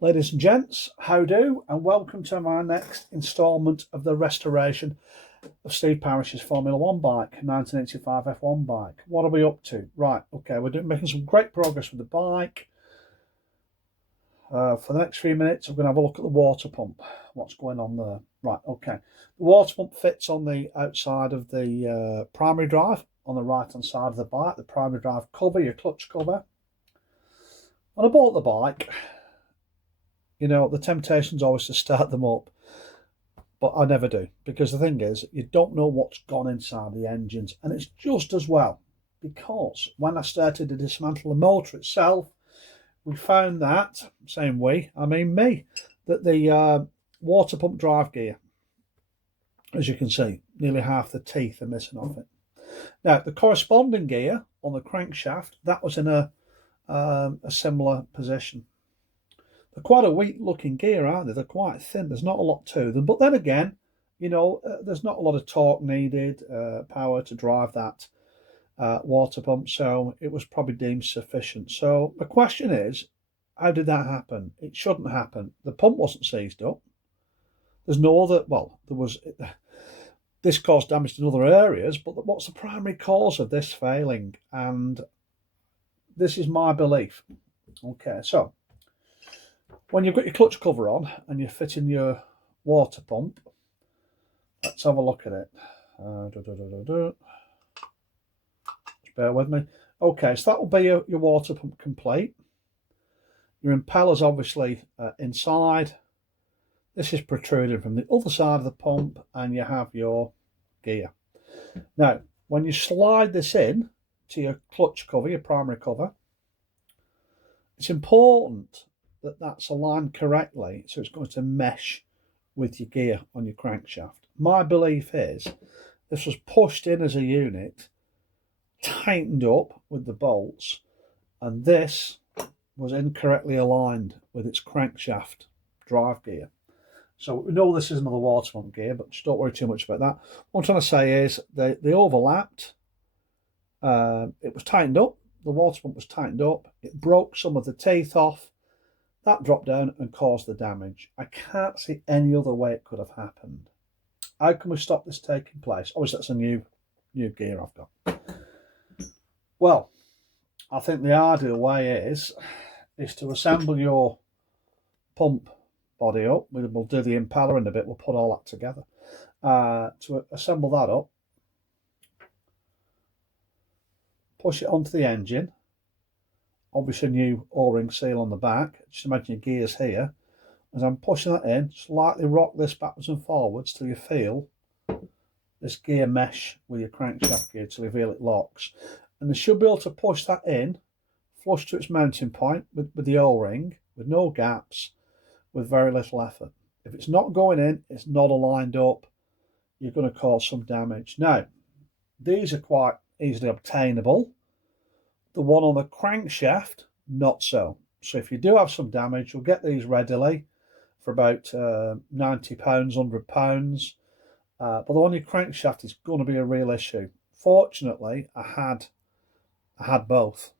Ladies and gents, how do, and welcome to my next instalment of the restoration of Steve Parrish's Formula One bike, 1985 F1 bike. What are we up to? Right, okay, we're making some great progress with the bike. For the next few minutes, I'm going to have a look at the water pump, what's going on there. Right, okay. The water pump fits on the outside of the primary drive, on the right-hand side of the bike, the primary drive cover, your clutch cover. When I bought the bike, you know, the temptation's always to start them up, but I never do, because the thing is, you don't know what's gone inside the engines, and it's just as well, because when I started to dismantle the motor itself, we found that, saying we, I mean me, that the water pump drive gear, as you can see, nearly half the teeth are missing off it. Now, the corresponding gear on the crankshaft, that was in a similar position. They're quite a weak looking gear, aren't they? They're quite thin. There's not a lot to them. But then again, you know, there's not a lot of torque needed, power to drive that water pump. So it was probably deemed sufficient. So the question is, how did that happen? It shouldn't happen. The pump wasn't seized up. There's no other, well, there was, this caused damage in other areas, but what's the primary cause of this failing? And this is my belief. Okay, so when you've got your clutch cover on and you're fitting your water pump, let's have a look at it. Just bear with me. Okay, so that will be your water pump complete. Your impeller's obviously inside. This is protruding from the other side of the pump, and you have your gear. Now, when you slide this in to your clutch cover, your primary cover, it's important that that's aligned correctly so it's going to mesh with your gear on your crankshaft. My belief is this was pushed in as a unit, tightened up with the bolts, and this was incorrectly aligned with its crankshaft drive gear. So we know this isn't the water pump gear, but just don't worry too much about that. What I'm trying to say is they overlapped. It was tightened up. The water pump was tightened up. It broke some of the teeth off. That dropped down and caused the damage. I can't see any other way it could have happened. How can we stop this taking place? Obviously, that's a new gear I've got. Well, I think the ideal way is to assemble your pump body up. We'll do the impeller in a bit. We'll put all that together. To assemble that up, push it onto the engine. Obviously, new O-ring seal on the back. Just imagine your gears here. As I'm pushing that in, slightly rock this backwards and forwards till you feel this gear mesh with your crankshaft gear till you feel it locks. And you should be able to push that in flush to its mounting point with the O-ring, with no gaps, with very little effort. If it's not going in, it's not aligned up, you're going to cause some damage. Now, these are quite easily obtainable. The one on the crankshaft, not so. So if you do have some damage, you'll get these readily for about £90, £100. But the one on your crankshaft is going to be a real issue. Fortunately, I had both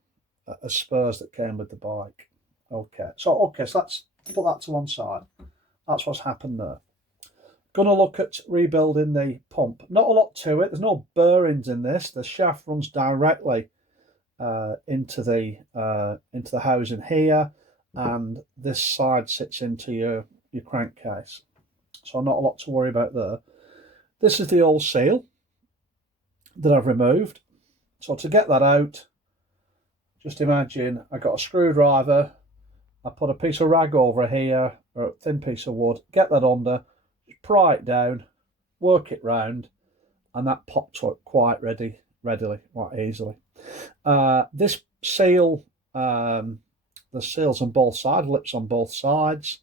as spares that came with the bike. So let's put that to one side. That's what's happened there. Going to look at rebuilding the pump. Not a lot to it. There's no bearings in this. The shaft runs directly into the housing here, and this side sits into your crankcase. So not a lot to worry about there. This is the old seal that I've removed. So to get that out, just imagine I got a screwdriver. I put a piece of rag over here, or a thin piece of wood, get that under, pry it down, work it round, and that pops up quite readily, quite easily. This seal, the seals on both sides, lips on both sides,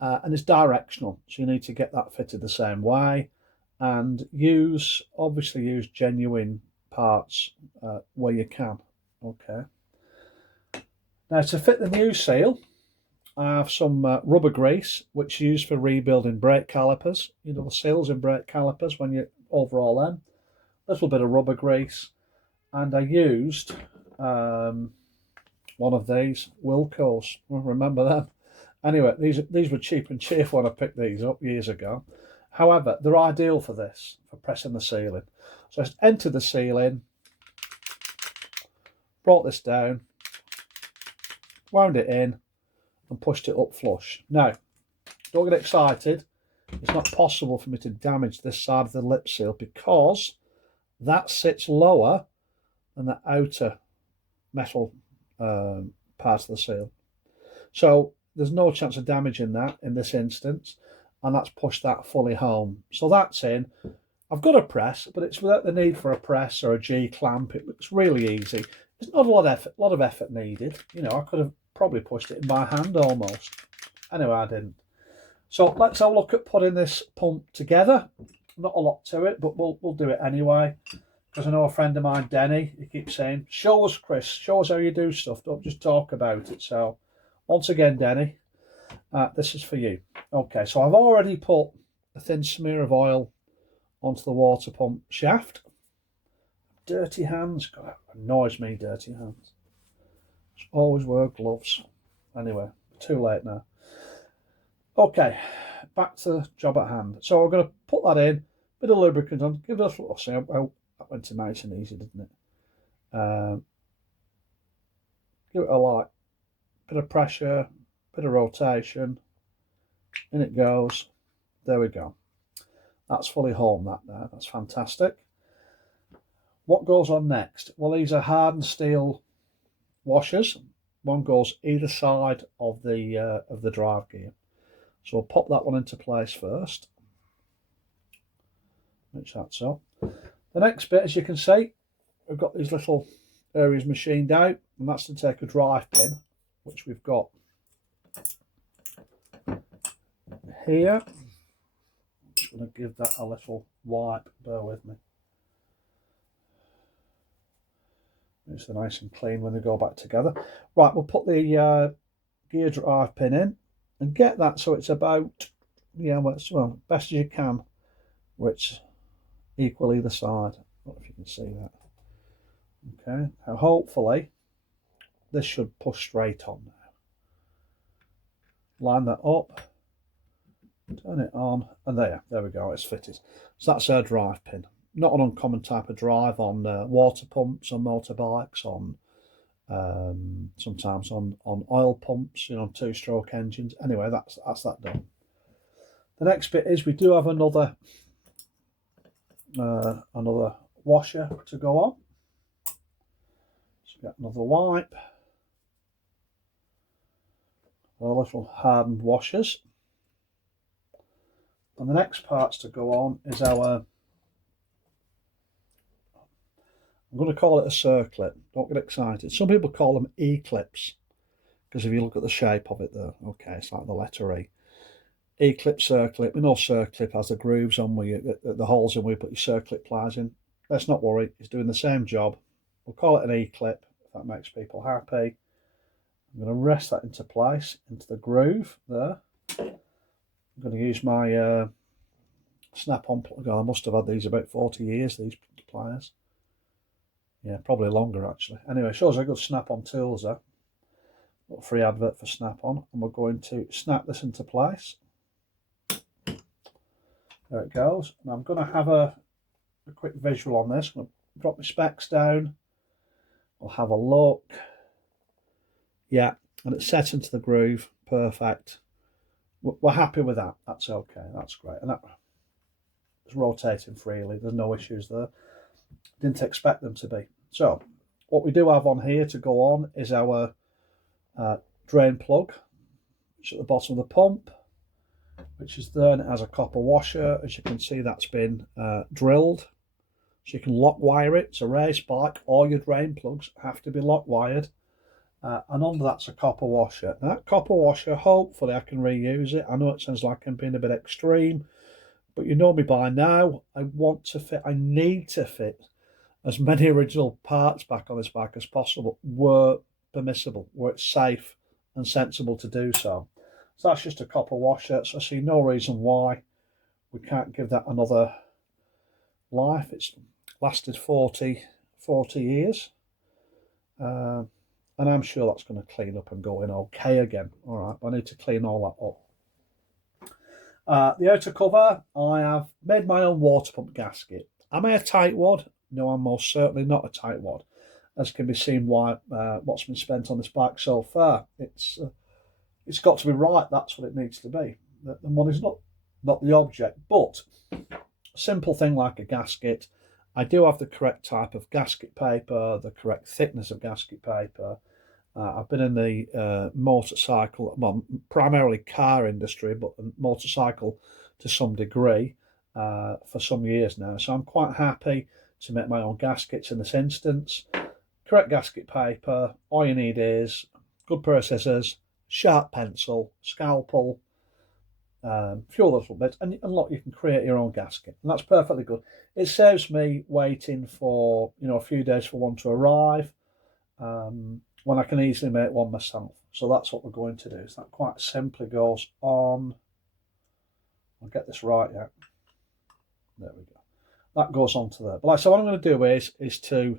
and it's directional, so you need to get that fitted the same way, and obviously use genuine parts where you can. Okay. Now to fit the new seal, I have some rubber grease, which is used for rebuilding brake calipers. You know, the seals in brake calipers when you overhaul them. A little bit of rubber grease, and I used one of these Wilco's. Remember them? Anyway, these were cheap and cheerful when I picked these up years ago. However, they're ideal for this, for pressing the ceiling. So I just entered the ceiling, brought this down, wound it in, and pushed it up flush. Now, don't get excited. It's not possible for me to damage this side of the lip seal because that sits lower than the outer metal part of the seal. So there's no chance of damaging that in this instance, and that's pushed that fully home. So that's in. I've got a press, but it's without the need for a press or a G-clamp. It looks really easy. There's not a lot of effort needed. You know, I could have probably pushed it in by hand almost. Anyway, I didn't. So let's have a look at putting this pump together. Not a lot to it, but we'll do it anyway. Because I know a friend of mine, Denny, he keeps saying, show us, Chris, show us how you do stuff. Don't just talk about it. So once again, Denny, this is for you. Okay, so I've already put a thin smear of oil onto the water pump shaft. Dirty hands. God, that annoys me, dirty hands. Just always wear gloves. Anyway, too late now. Okay, back to the job at hand. So we're going to put that in, bit of lubricant on, give it a little, see how that went in nice and easy, didn't it? Give it a light, bit of pressure, bit of rotation, in it goes. There we go. That's fully home, that now. That's fantastic. What goes on next? Well, these are hardened steel washers. One goes either side of the drive gear. So we'll pop that one into place first. Which that's up. The next bit, as you can see, we've got these little areas machined out, and that's to take a drive pin, which we've got here. I'm just going to give that a little wipe, bear with me. It's nice and clean when they go back together. Right, we'll put the gear drive pin in and get that so it's about, well, best as you can, which equal either side. I don't know if you can see that. Okay, now hopefully this should push straight on now. Line that up, turn it on, and there we go, it's fitted. So that's our drive pin. Not an uncommon type of drive on water pumps, on motorbikes, on sometimes on oil pumps, you know, two-stroke engines. Anyway, that's that done. The next bit is we do have another washer to go on. So get another wipe. Our little hardened washers. And the next parts to go on is our, I'm going to call it a circlip. Don't get excited. Some people call them E-clips, because if you look at the shape of it there, okay, it's like the letter E. E-clip, circlip. We know circlip has the grooves on where you, the holes in where you put your circlip pliers in. Let's not worry, it's doing the same job. We'll call it an E-clip, if that makes people happy. I'm going to rest that into place, into the groove there. I'm going to use my snap-on plug. I must have had these about 40 years, these pliers. Yeah, probably longer actually. Anyway, shows how good snap-on tools are. Got a free advert for snap-on, and we're going to snap this into place. There it goes. And I'm going to have a quick visual on this. I'm going to drop my specs down. I'll have a look. Yeah, and it's set into the groove. Perfect. We're happy with that. That's okay. That's great. And that is rotating freely. There's no issues there. Didn't expect them to be. So what we do have on here to go on is our drain plug, which is at the bottom of the pump, which is there, and it has a copper washer. As you can see, that's been drilled, so you can lock wire it. It's a raised bike. All your drain plugs have to be lock wired, and under that's a copper washer. Now, that copper washer, hopefully I can reuse it. I know it sounds like I'm being a bit extreme, but you know me by now. I need to fit as many original parts back on this bike as possible, were permissible, were it safe and sensible to do so. So that's just a copper washer, so I see no reason why we can't give that another life. It's lasted 40 years, and and I'm sure that's going to clean up and go in okay again. All right, I need to clean all that up. The outer cover, I have made my own water pump gasket. Am I a tightwad? No, I'm most certainly not a tightwad, as can be seen by what's been spent on this bike so far. It's got to be right. That's what it needs to be. The money's not the object, but a simple thing like a gasket. I do have the correct type of gasket paper, the correct thickness of gasket paper. I've been in the motorcycle, well, primarily car industry, but motorcycle to some degree for some years now. So I'm quite happy to make my own gaskets in this instance. Correct gasket paper. All you need is good pair of scissors, sharp pencil, scalpel, a few other little bits, and look, you can create your own gasket, and that's perfectly good. It saves me waiting for a few days for one to arrive. When I can easily make one myself. So that's what we're going to do. So that quite simply goes on. I'll get this right, yeah. There we go. That goes on to there. But like I said, what I'm going to do is to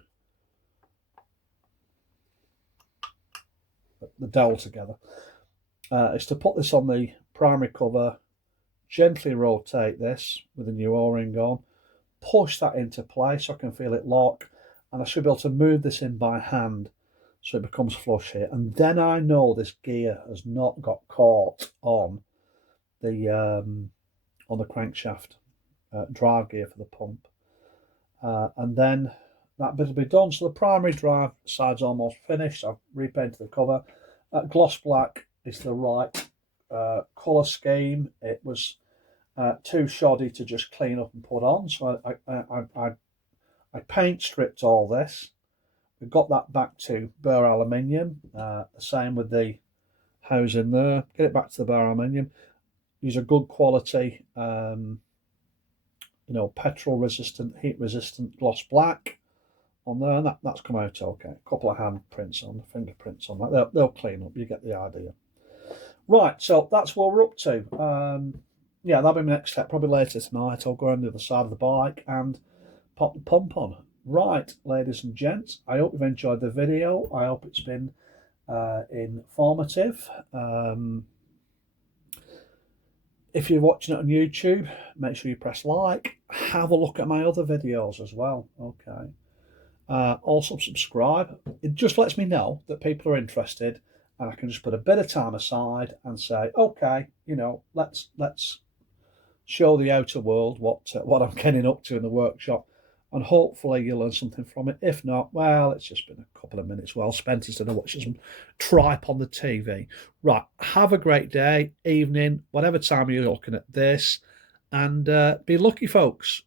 the dowel together. Is to put this on the primary cover, gently rotate this with a new O-ring on, push that into place so I can feel it lock, and I should be able to move this in by hand so it becomes flush here, and then I know this gear has not got caught on the crankshaft drive gear for the pump, and then that bit will be done. So the primary drive side's almost finished. I've repainted the cover. Gloss black is the right colour scheme. It was too shoddy to just clean up and put on, so I paint stripped all this. We've got that back to bare aluminium. The same with the housing there. Get it back to the bare aluminium. Use a good quality, petrol resistant, heat resistant gloss black on there, and that's come out okay. A couple of hand prints on, fingerprints on that. They'll clean up. You get the idea. Right, so that's what we're up to. Yeah, that'll be my next step. Probably later tonight. I'll go around the other side of the bike and pop the pump on. Right, ladies and gents, I hope you've enjoyed the video. I hope it's been informative. If you're watching it on YouTube, make sure you press like. Have a look at my other videos as well. Okay. Also subscribe. It just lets me know that people are interested, and I can just put a bit of time aside and say, okay, let's show the outer world what I'm getting up to in the workshop. And hopefully you'll learn something from it. If not, well, it's just been a couple of minutes well spent instead of watching some tripe on the TV. Right, have a great day, evening, whatever time you're looking at this, and be lucky, folks.